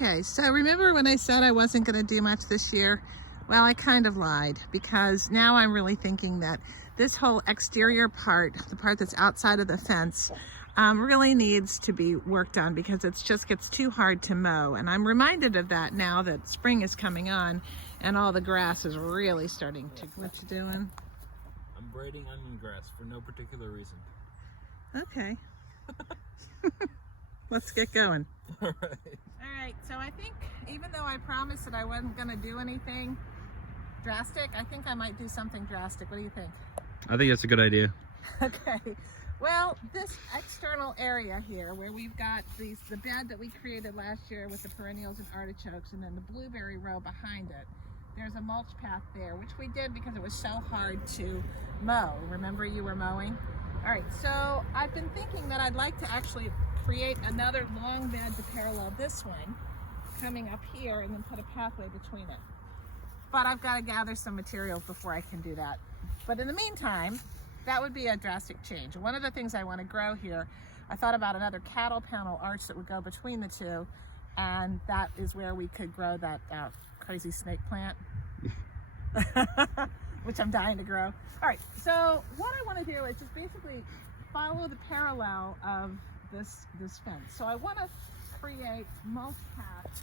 Okay, so remember when I said I wasn't going to do much this year? Well, I kind of lied, because now I'm really thinking that this whole exterior part, the part that's outside of the fence, really needs to be worked on, because it just gets too hard to mow. And I'm reminded of that now that spring is coming on and all the grass is really starting to... What you doing? I'm braiding onion grass for no particular reason. Okay. Let's get going. All right, so I think even though I promised that I wasn't going to do anything drastic, I think I might do something drastic. What do you think? I think that's a good idea. Okay. Well, this external area here where we've got the bed that we created last year with the perennials and artichokes, and then the blueberry row behind it, there's a mulch path there, which we did because it was so hard to mow. Remember you were mowing? All right, so I've been thinking that I'd like to actually create another long bed to parallel this one, coming up here, and then put a pathway between it. But I've got to gather some materials before I can do that. But in the meantime, that would be a drastic change. One of the things I want to grow here, I thought about another cattle panel arch that would go between the two, and that is where we could grow that crazy snake plant, which I'm dying to grow. All right, so what I want to do is just basically follow the parallel of this fence. So I want to create mulch path,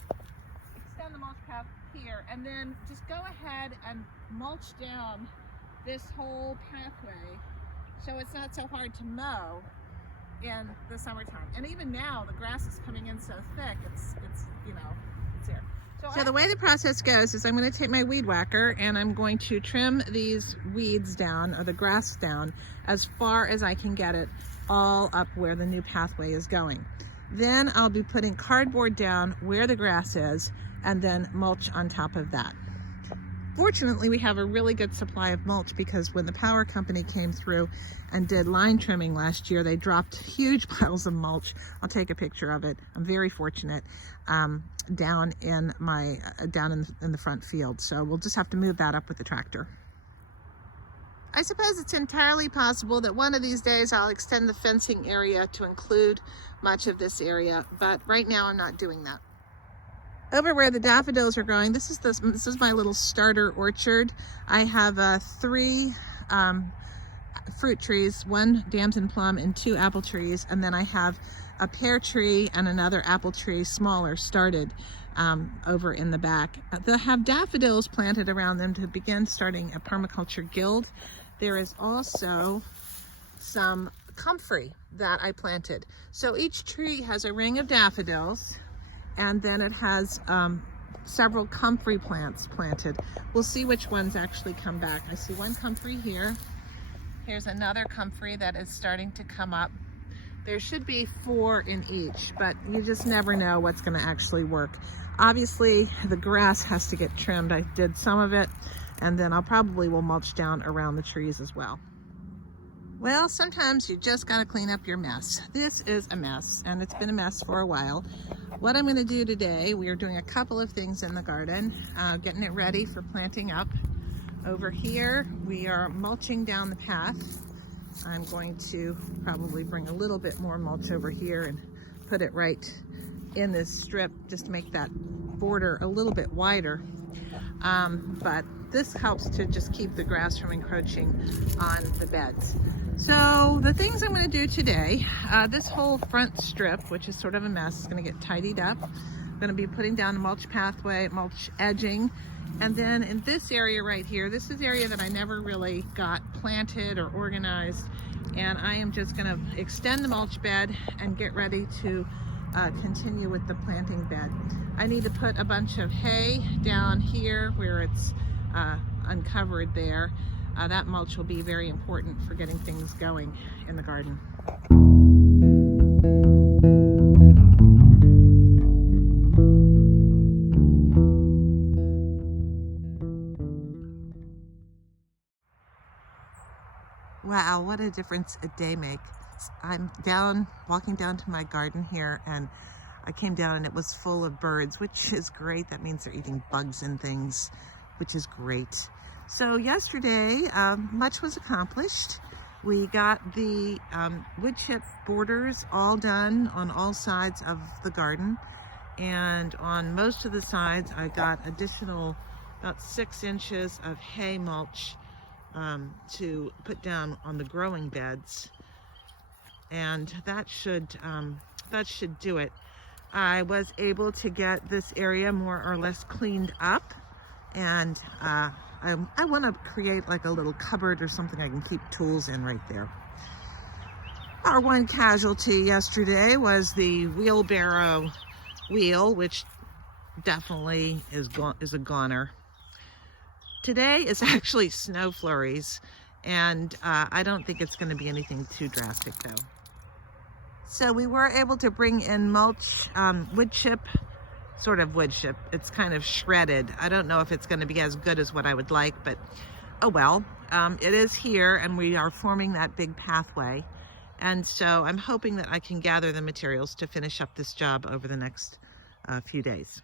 extend the mulch path here, and then just go ahead and mulch down this whole pathway so it's not so hard to mow in the summertime. And even now the grass is coming in so thick, it's you know, it's here. So the way the process goes is I'm going to take my weed whacker and I'm going to trim these weeds down, or the grass down, as far as I can get it, all up where the new pathway is going. Then I'll be putting cardboard down where the grass is, and then mulch on top of that. Fortunately, we have a really good supply of mulch, because when the power company came through and did line trimming last year, they dropped huge piles of mulch. I'll take a picture of it. I'm very fortunate, down in the front field. So we'll just have to move that up with the tractor. I suppose it's entirely possible that one of these days I'll extend the fencing area to include much of this area, but right now I'm not doing that. Over where the daffodils are growing, this is my little starter orchard. I have 3 fruit trees, 1 damson plum and 2 apple trees, and then I have a pear tree and another apple tree, smaller, started over in the back. They'll have daffodils planted around them to begin starting a permaculture guild. There is also some comfrey that I planted. So each tree has a ring of daffodils, and then it has several comfrey plants planted. We'll see which ones actually come back. I see 1 comfrey here. Here's another comfrey that is starting to come up. There should be 4 in each, but you just never know what's going to actually work. Obviously, the grass has to get trimmed. I did some of it, and then I'll probably will mulch down around the trees as well. Well, sometimes you just got to clean up your mess. This is a mess, and it's been a mess for a while. What I'm going to do today, we are doing a couple of things in the garden, getting it ready for planting up. Over here, we are mulching down the path. I'm going to probably bring a little bit more mulch over here and put it right in this strip, just to make that border a little bit wider. But this helps to just keep the grass from encroaching on the beds. So the things I'm going to do today, this whole front strip, which is sort of a mess, is going to get tidied up. I'm going to be putting down a mulch pathway, mulch edging, and then in this area right here, this is the area that I never really got planted or organized, and I am just going to extend the mulch bed and get ready to continue with the planting bed. I need to put a bunch of hay down here where it's uncovered there. That mulch will be very important for getting things going in the garden. Wow, what a difference a day makes. I'm walking down to my garden here, and I came down and it was full of birds, which is great. That means they're eating bugs and things, which is great. So yesterday, much was accomplished. We got the wood chip borders all done on all sides of the garden, And on most of the sides, I got additional about 6 inches of hay mulch to put down on the growing beds. And that should do it. I was able to get this area more or less cleaned up, and I want to create like a little cupboard or something I can keep tools in right there. Our one casualty yesterday was the wheelbarrow wheel, which definitely is a goner. Today is actually snow flurries, and I don't think it's going to be anything too drastic though. So we were able to bring in mulch, wood chip, sort of wood chip. It's kind of shredded. I don't know if it's going to be as good as what I would like, but oh well. It is here, and we are forming that big pathway. And so I'm hoping that I can gather the materials to finish up this job over the next few days.